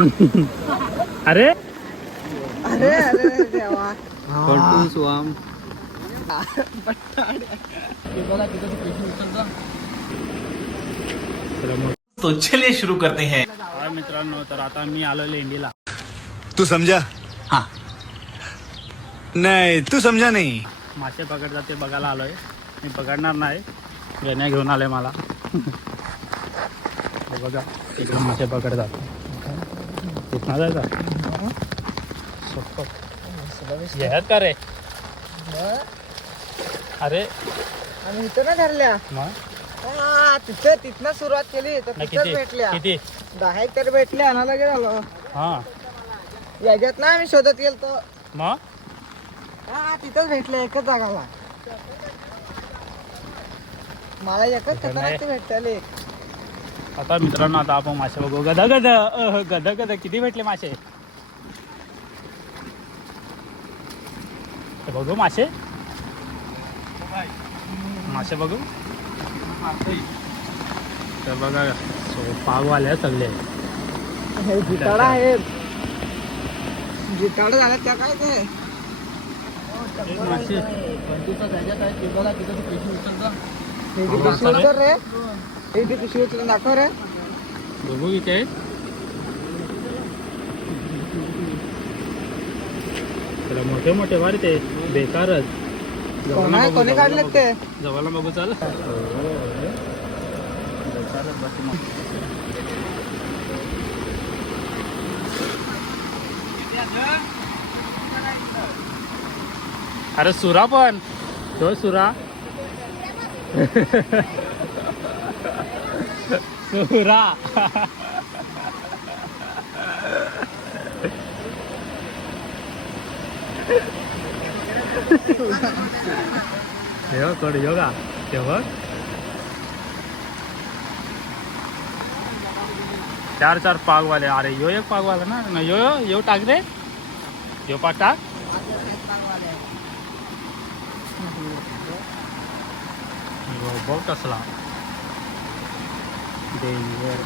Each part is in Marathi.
अरे अरे अरे देवा फंटूस वाम तो चलिए शुरू करते हैं। मित्रांनो, तर आता मी आलोय लेंडीला. तू समझा? हाँ। नहीं तू समझा नहीं. मासे पकडतात ते बघायला आलोय. मी पकडणार नाही, गण्या घेऊन आले मला. हे बघा इकडे मासे पकडतात. कुठं जायचा येत का रे? अरे आम्ही इथं ना धरल्या मग तिथनं सुरुवात केली तर नाही, तिथंच भेटल्या. किती 10 तर भेटले आणायला गेलो. हा याच्यात ना आम्ही शोधत गेलतो. मग तिथंच भेटले एकच जागाला. मला एकच खतरनाक भेटले. आता मित्रांनो, आता आपण मासे बघू. गदा गदा किती भेटले मासे? ते बघू मासे बघू. तर बघा पागवाले आहेत सगळे. हे जिताडा आहे. जिताडा झाला त्या काय ते मासे पिशवी उचल रे. हे पिशवी उचलून दाखव रे. बघू किती आहेत. त्याला मोठे मोठे वारे ते बेकारच. कोणी काढले ते? जवळला बघू चाल. अरे सुरा पण तो सुरा सुरा योगा तेव्हा 4 पागवाले. अरे यो एक पागवाला ना. यो टाक रे. यो पाक टाक. बघ कसला डेंजर.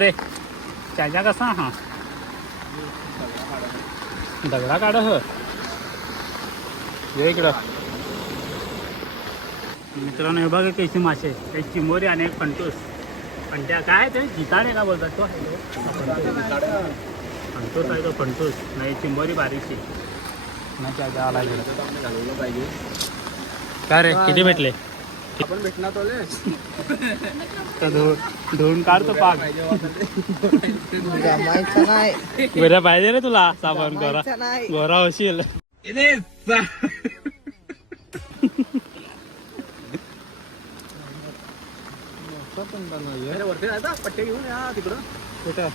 रे चायचा कसा हा दगडा काढ ह इकडं. मित्रांनो, हे बघा कशी मासे. एक चिंबोरी आणि एक फंटूस. फंट्या काय ते जिताडे का बोलतात तो? फंटूस आहे तो फंटूस. नाही चिंबोरी बारीकशी नाही. काय आला घालवलं पाहिजे. काय रे किती भेटले? आपण भेटणार धुवून काढतो पाक. जमायचं नाही. गोऱ्या पाहिजे रे तुला साबण. जमायचं नाही. गोरा होशील. पट्टे घेऊन या तिकडं. कुठं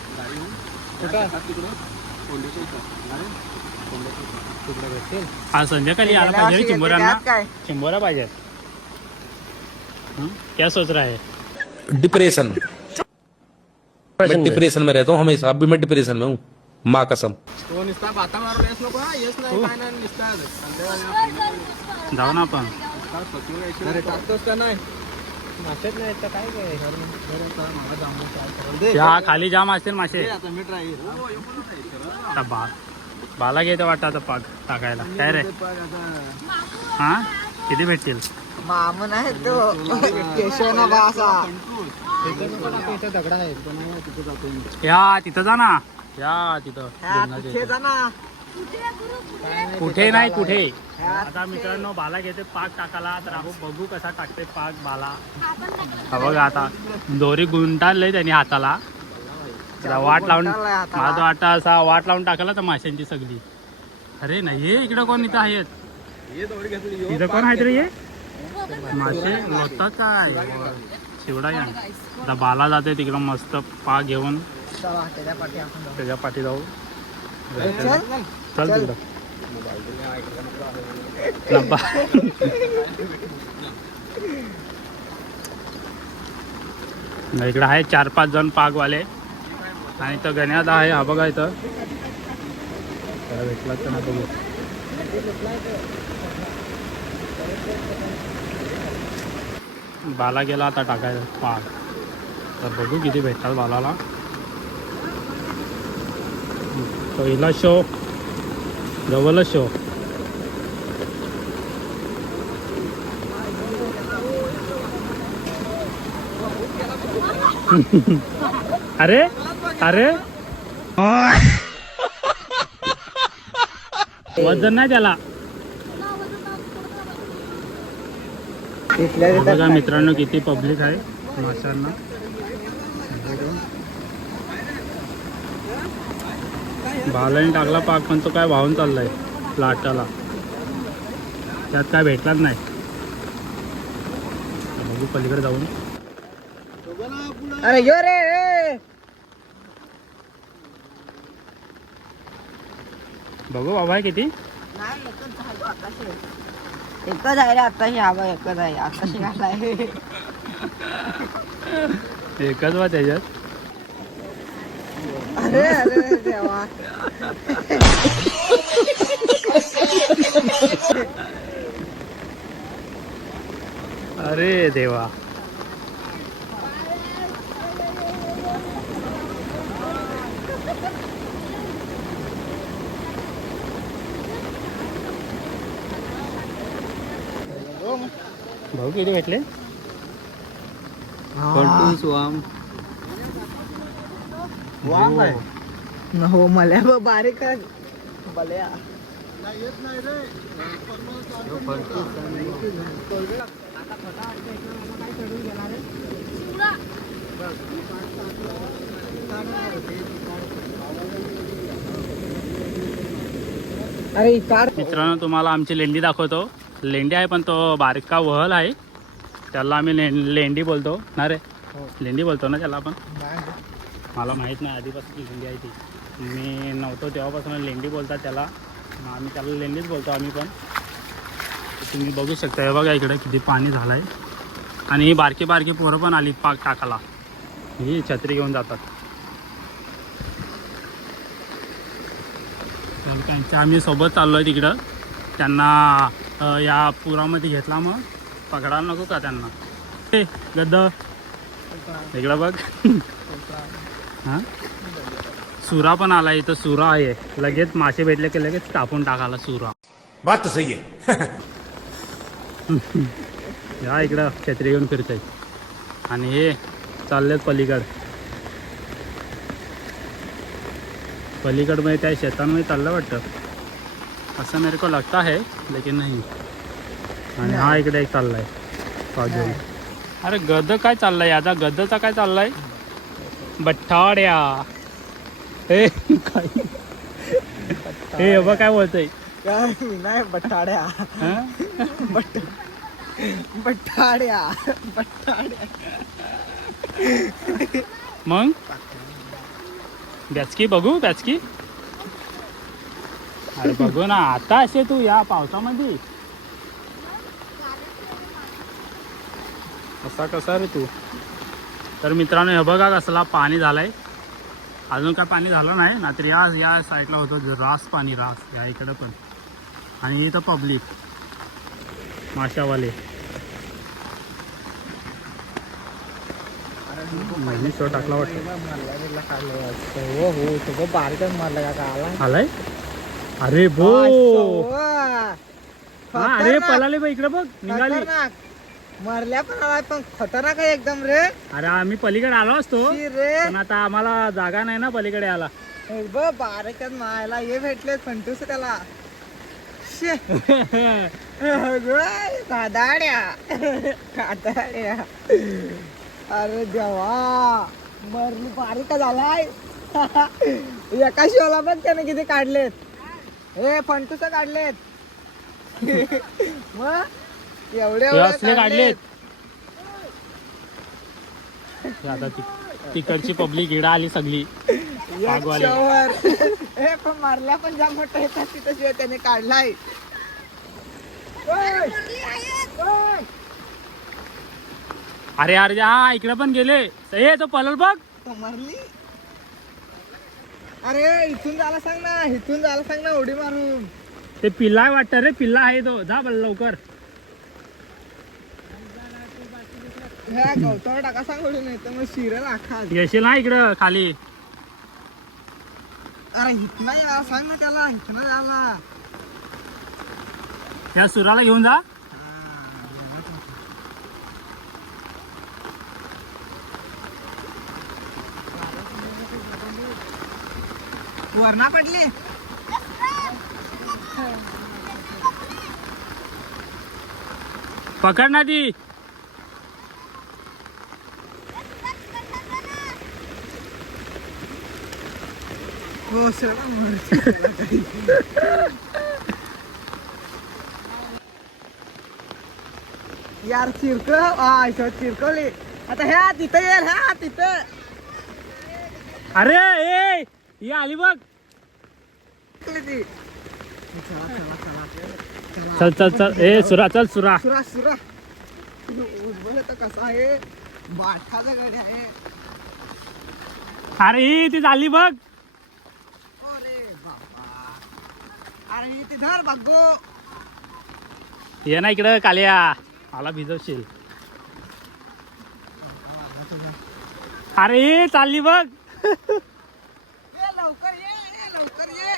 हा संध्याकाळी आला पाहिजे चिंबोऱ्यांना. चिंबोरा पाहिजे. क्या सोच रहा है? डिप्रेशन. मैं डिप्रेशन में रहता हूँ हमेशा. अभी मैं डिप्रेशन में हूँ. माँ कसम. जाऊ ना आपण. खाली जाम असतील मासे. बाला घेते वाटतं आता पाक टाकायला. काय रे हा किती भेटतील? मामन आहे तो केशवना बासा. या तिथं जा ना. या तिथं कुठे नाही कुठे. आता मित्रांनो, बाला घेते पाक टाकायला. तर आपण बघू कसा टाकते पाक बाला. हा बघा आता दोरी गुंडाळले त्यांनी हाताला. वाट लावून माझा वाटा असा वाट लावून टाकायला तर माशांची सगळी. अरे नाही हे इकडं कोण इथं आहेत? इथं कोण आहेत रे? हे मासे लोटतात काय? शिवडा या. आता बाला जाते तिकडं मस्त पाक घेऊन. त्याच्या पाठी जाऊ. चल तिकडं. इकडं आहे 4-5 जण पागवाले. आणि तो गण्यात आहे हा बघा इथं त्याला भेटला तर ना बघू. बाला गेला आता टाकायला पाग, तर बघू किती भेटतात बालाला. पहिला शो जवळ शो. अरे अरे वजन नाही त्याला. बघा मित्रांनो किती पब्लिक आहे माशांना. भालाने टाकला पाक पण तो काय वाहून चाललाय लाटाला, त्यात काय भेटलाच नाही. बघू पलीकडे जाऊन. अरे यो रे बघू बाबा किती. एकच आहे रे आताशी. हा बघ एकच आहे आताशी घालाय. एकच बा त्याच्यात. अरे अरे देवा. अरे देवा. भाऊ किती भेटले. हो मला बघ बारीक आहे. बल्या अरे कार. मित्रांनो तुम्हाला आमची लेंडी दाखवतो. लेंडी आहे पण तो बारका वहल आहे, त्याला आम्ही लेंडी बोलतो ना रे. लेंडी बोलतो ना त्याला आपण. मला माहीत नाही आधीपासून लेंडी आहे ती. मी नव्हतो तेव्हापासून लेंडी बोलतात त्याला. मग आम्ही त्याला लेंडीच बोलतो आम्ही पण. तुम्ही बघू शकता हे बघा इकडे किती पाणी झालं आहे. आणि ही बारकी बारकी पोरं पण आली पाक टाकाला. ही छत्री घेऊन जातात. तर त्यांच्या आम्ही सोबत चाललो आहे तिकडं. त्यांना या पुरामध्ये घेतला मग पकडायला नको का त्यांना. हे गद्द इकडं बघ. हां सुरा पण आला इथं. सुरा आहे लगेच मासे भेटले की लगेच कापून टाकायला सुरा. बात तो सही है. या इकडं छत्री घेऊन फिरतंय. आणि हे चाललेत पलीकड. पलीकडमध्ये त्या शेतांमध्ये चाललं वाटतं असं मेरे को लगता है, लेकिन नहीं. आणि हा इकडे एक चाललाय बाजूला. अरे गद काय चाललाय आता. गदचा काय चाललाय. बट्टाड्या. हे काय हे बघ काय बोलतोय. नाही बटाड्या. बटाड्या बटाड्या. मग बॅचकी बघू बॅचकी. अरे बघू ना आता असे तू या पावसामध्ये असा कसा रे तू. तर मित्रांनो हे बघा कसला पाणी झालाय. अजून काय पाणी झालं नाही ना तर या साईडला होतं रास पाणी. रास या इकडं पण. आणि इथं पब्लिक माशावाले. शो टाकला वाटतं. हो हो सगळं बारीकच मारलं का आला. आलाय. अरे बो. अरे पळाले बा इकडे बघ निघाली. मारल्या पण आला पण खतरनाक आहे एकदम रे. अरे आम्ही पलीकडे आलो असतो रे पण आता आम्हाला जागा नाही ना पलीकडे आला. बारीकच मायला हे भेटले फंटूस त्याला. कादाड्या कादाड्या. अरे देवा मरली. बारीक झालाय. एका शिवला पण त्याने किती काढलेत. हे फंटूस काढलेत. मग एवढे असले काढलेत. आता तिकडची पब्लिक इकडे आली सगळी. हे पण मारल्या पण जाम मोठा येतात तिथं शिवाय त्याने काढलाय. अरे अरे हा इकडे पण गेले. हे तो पलल बघ. मारली. अरे इथून जायला सांग ना, इथून जायला सांग ना उडी मारून. ते पिल्ला आहे वाटतं रे, पिल्ला आहे तो. जा बरं लवकर. ह्या गवतावर टाका सांग उडी, नाही तर मग शिरेल आखा. येशील ना इकडं खाली. अरे इथनं यायला सांग ना त्याला, इथनं जायला. त्या सुराला घेऊन जा. वरणा पडली. पकड ना ती. हो सर यार चिरकवली. आता ह्या तिथं येईल, ह्या तिथं. अरे ए ही आली बघ. ती चल चल चल. ए सुरा चल सुरा. सुरा सुरा उजबल तर कसा आहे, बाठाचा गाडी आहे. अरे ही ती झाली बघ. अरे बाबा, अरे ते धर बघू. ये ना इकडं कालिया, मला भिजवशील. अरे ही चालली बघ. ये लवकर ये लवकर ये.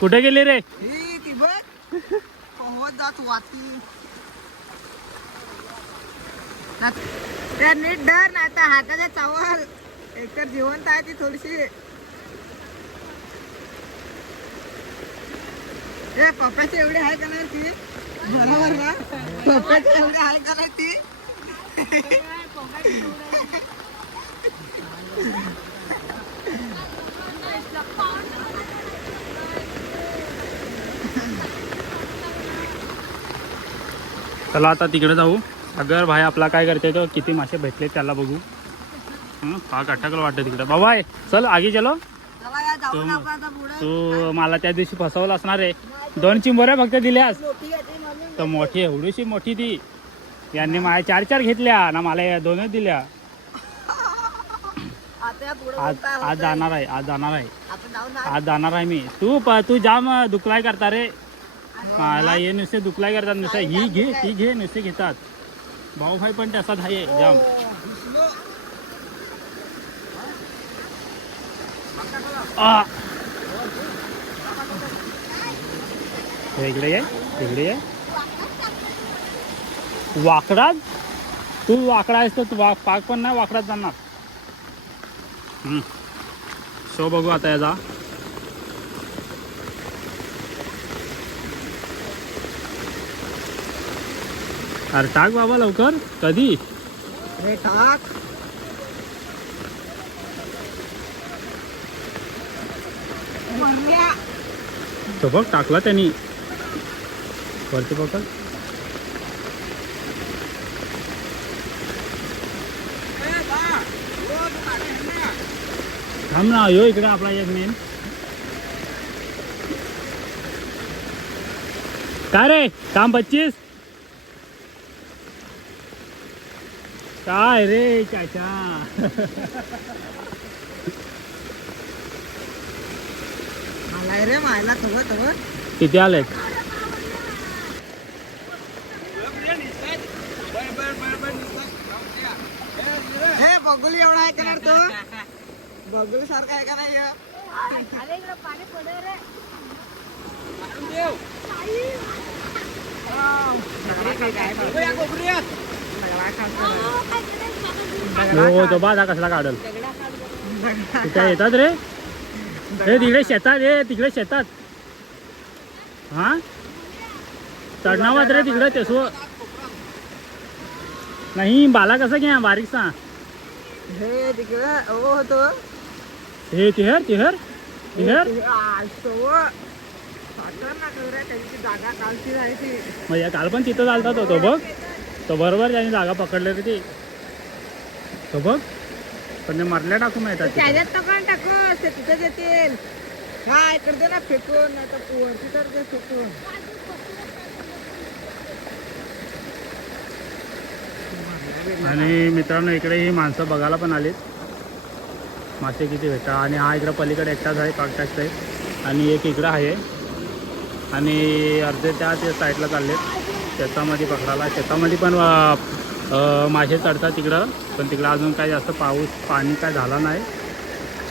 कुठे गेली रे? ही ती बघ पोहत जात वाटी. त्या नीट धर ना, आता हाताच्या चावल. एकतर जिवंत आहे ती थोडीशी. ए पप्पाची एवढी आहे का नाही ती? बरोबर ना, पप्पाची एवढी आहे का नाही ती? चला आता तिकडे जाऊ. अगर भाई आपला काय करते तो किती मासे भेटले त्याला बघू. पाक अटकलं वाटतं तिकडे. बाबा चल आगी चलो. चला या जाऊन आपण आता पुढे. तू मला त्या दिवशी फसवलं असणार आहे. 2 चिंबोऱ्या फक्त दिल्यास. तर मोठी एवढीशी मोठी ती. यांनी माझ्या 4 घेतल्या ना, मला 2च दिल्या. आज जाणार आहे, आज जाणार आहे, आज जाणार आहे मी. तू जाम दुखलाय करता रे. मला हे नुसते दुखलाय करतात. नुसतं ही घे ती घे नुसते घेतात. भाऊभाई पण तसाच आहे जाम. इकडे ये, इकडे ये. वाकडात तू वाकडा आहेस तर तू पाक पण नाही वाकडात जाणार. शो बघू आता याचा. अरे टाक बाबा लवकर. कधी हे टाक. तो बघ टाकला त्यांनी वरती. पकड. थांब ना, यो इकडे आपला एक मेन. काय रे काम 25 काय रे चाचा. मला रे मायला खबर. किती आलेत? हे बघुली एवढा आहे का तो? बघुली सारखा आहे का नाही? हो तो बाजा कसला काढल. तिथे येतात रे. हे तिकडे शेतात. हे तिकडे शेतात. हा चढणावात रे तिकडे. तेसो नाही बाला कसा घ्या बारीकसा. हे तिकडे होतो. हे तिहर तिहर तिहर जागा कालची आहे ती. म्हणजे काल पण तिथं चालतात होतो बघ. तो बरोबर त्याने जागा पकडले रे ती. तो बघ पण ते मरल्या टाकून येतात. त्याच्यात तर टाकू असते तिथं येतील. हा इकडे ना फेकून, नाही तर वरती तर ते फेकून. आणि मित्रांनो इकडे ही माणसं बघायला पण आलीत. मासे किती भेटतात. आणि हा इकडं पलीकडे एकटाच आहे पाक टाकतोय आणि एक इकडं आहे आणि अर्धे त्या साईडला चाललेत शेतामध्ये पकडायला. शेतामध्ये पण मासे चढतात तिकडं, पण तिकडं अजून काही जास्त पाणी काय झाला नाही.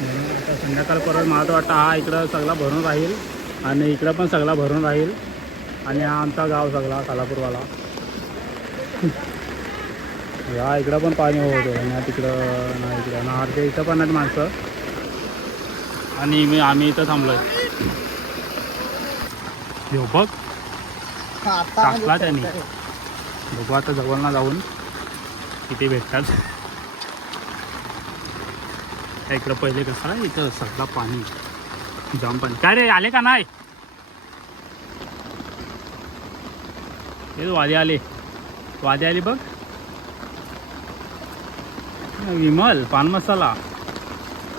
म्हणून आता संध्याकाळपर्यंत मला तर वाटतं हा इकडं सगळा भरून राहील आणि इकडं पण सगळा भरून राहील. आणि हा आमचा गाव सगळा खालापूरवाला. या इकडं पण पाणी होतं आणि तिकडं नाही, इकडं ना अर्धे इथं पण आहेत माणसं आणि आम्ही इथं थांबलोय. हो बघ टाकला त्यांनी. बघू आता जवळ ना जाऊन किती भेटतात. इकडं पहिले कसं आहे इथं सगळा पाणी जाम पाणी. काय रे आले का नाही? वादे आले बघ. विमल पान मसाला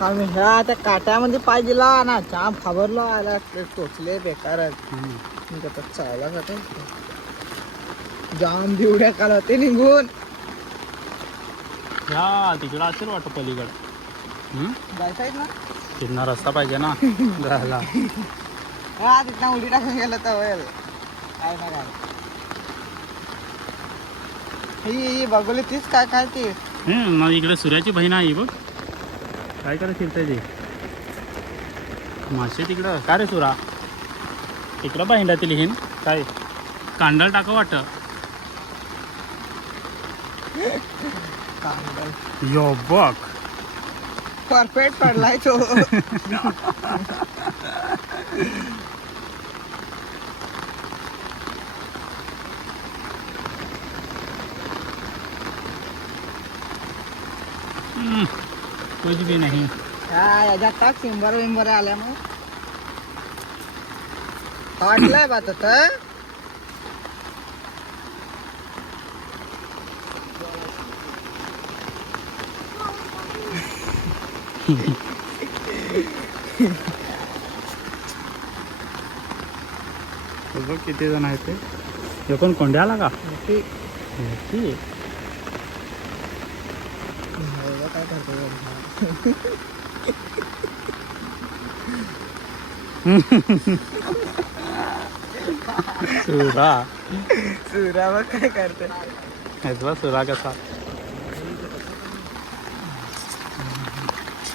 ह्या आता काट्यामध्ये पाय दिला ना जाम खबरलो आला टोचले बेकारच. चावला जाते जाम बिवड्या काल होते निघून. ह्या तिकडं असेल वाटतं पलीकडं. जायचं ना तिथनं रस्ता पाहिजे ना जायला. हा तिथनं उडी टाकून गेलं तर होईल. काय ना काय ही बघवली तीच काय काय ती. मग इकडे सूर्याची बहीण आहे बघ. काय करत फिरते ते मासे तिकडं. काय रे सुरा तिकडं बहिंडातील हिन काय कांडल टाका वाटतं. यो बघ परफेक्ट पडलाय तो. कुछ भी नहीं. हा याच्यात टाक सिंबर आल्या मग वाटलंय बात होतं. बघ किती जण आहेत ते. हे पण कोंड्याला का ती काय करतो सुरा बघ काय करते. ह्यातला सुरा कसा.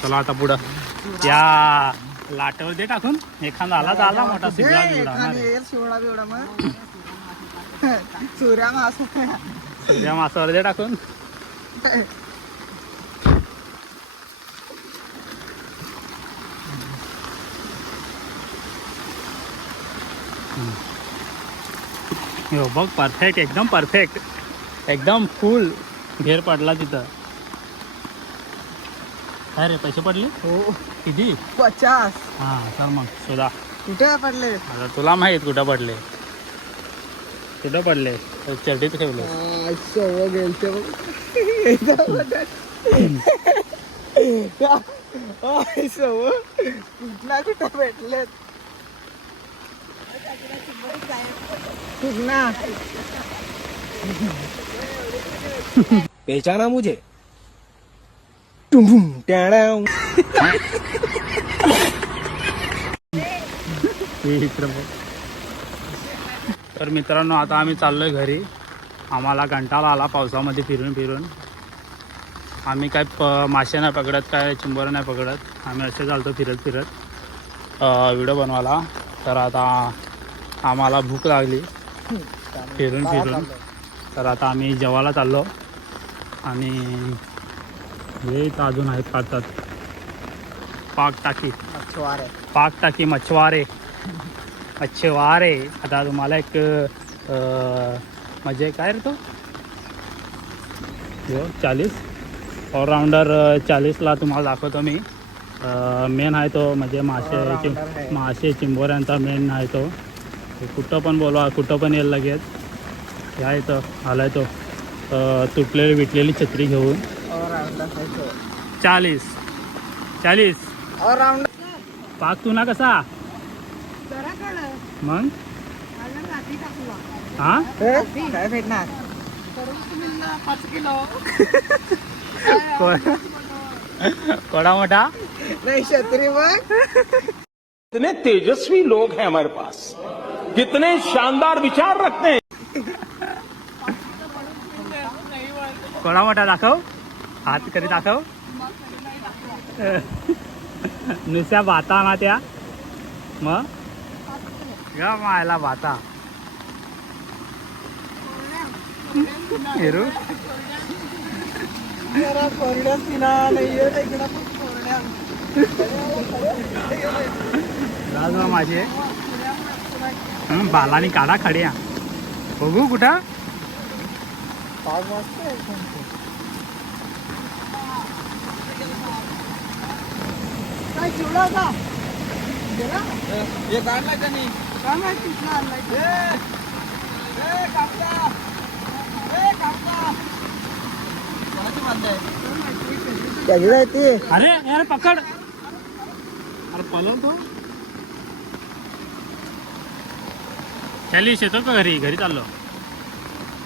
चला आता पुढं या लाटेवर दे टाकून. एखादा आला मोठा शिवडा शिवडा बिवडा मग सूर्या मासावर दे टाकून. हो बघ परफेक्ट एकदम परफेक्ट एकदम फुल घेर पडला तिथं. काय रे पैसे पडले? हो किती? 50. हां चल मग सुद्धा कुठे पडले? आता तुला माहीत कुठं पडले. चड्डीत ठेवले. गेलते कुठला कुठं भेटलेत. कुठना पहचाना मुझे. तर मित्रांनो आता आम्ही चाललोय घरी. आम्हाला कंटाळा आला पावसामध्ये फिरून. आम्ही काय मासे नाही पकडत, काय चिंबर नाही पकडत. आम्ही असे चालतो फिरत व्हिडिओ बनवायला. तर आता आम्हाला भूक लागली फिरून. तर आता आम्ही जेवायला चाललो आणि हे इथं अजून आहेत काढतात पाक टाकी मच्छवारे. आता तुम्हाला एक म्हणजे काय रे तो 40 ऑलराऊंडर 40ला तुम्हाला दाखवतो मी. मेन आहे तो म्हणजे मासे चिंबोऱ्यांचा मेन आहे तो. कुठं पण बोलवा कुठं पण येईल लगेच. या इथं आलाय तो तुटलेली छत्री घेऊन. 40 पाक तू ना कसा मग हा काय भेटणार? कोडा मोठा नाही छत्री बघ. कितने तेजस्वी लोग हैं हमारे पास, कितने शानदार विचार रखते हैं. कोडा मोठा दाखव, हात कधी दाखव. नुसत्या भाता ना त्या मग ग मायला भाता हिरू जरा कोरड्या पिना नाहीये इकडं पण कोरड्या. राजवा माझे बालानी काढा खड्या बघू कुठं. पाग मस्त आहे एकदम. काय चिवडा होता? गेला? हे काढलाय का नाही? काय माहिती कुठला आणलाय? ए कापला. ए कापला. कोणाची बांधलाय? त्याची आहे ती. अरे यार पकड. अरे पळवतो. चालीस येतो का घरी? घरी चाललो.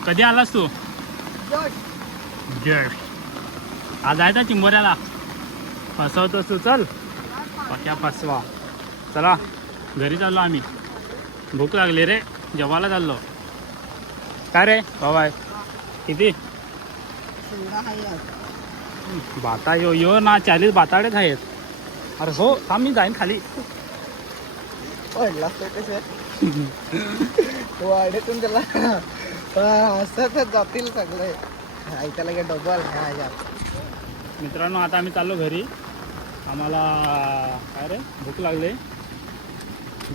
कधी आलास तू? जस्ट आज आहे ना चिंबोऱ्याला. फसवतोस तू. चल पक्या फसवा. चला घरी चाललो आम्ही. भूक लागली रे, जेवायला चाललो. काय रे बाबा किती चिवडा आहे आज. बाता यो ना 40 बाताडेच आहेत. अरे हो थांब मी जाईन खाली. पडला कसं वाड्यातून त्याला असतच जातील सगळे. ऐकायला काय डबल ह्या. मित्रांनो आता आम्ही चाललो घरी. आम्हाला काय रे भूक लागले.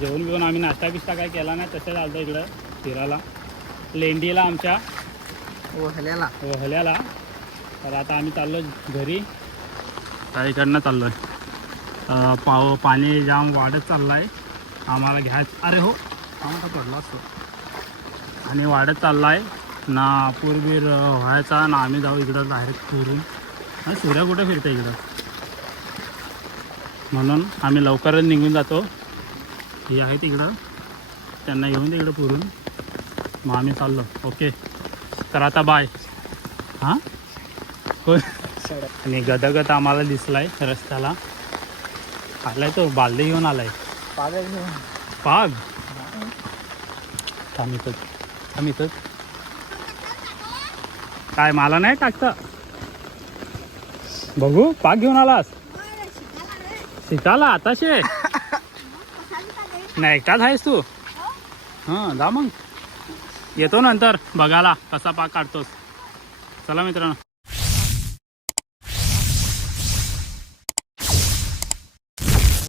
जेवण बिवून आम्ही नाश्ता बिस्ता काय केला नाही, तसं चालतं इकडं फिरायला लेंडीला आमच्या वहल्याला. वहल्याला. तर आता आम्ही चाललो घरी. त्या इकडनं चाललो आहे. पाणी जाम वाढत चाललं आहे. आम्हाला घ्यायचं. अरे हो आम्हाला पडला असतो. आणि वाढत चालला आहे ना. पूर्वीर व्हायचा ना. आम्ही जाऊ इकडं डायरेक्ट फिरून. आणि सूर्या कुठं फिरतं इकडं, म्हणून आम्ही लवकरच निघून जातो. हे आहे तिकडं, त्यांना येऊन तिकडं पुरून मग आम्ही चाललो. ओके तर आता बाय. हां कोण आणि गदगद आम्हाला दिसलाय रस्त्याला. आलाय तो बालदे घेऊन आलाय. पागल पाग थांबितच काय मला नाही टाकतं. बघू पाग घेऊन आलास शिकायला आताशे. नाही एकटाच आहेस तू. हां जा मग येतो नंतर बघायला कसा पाग काढतोस. चला मित्रांनो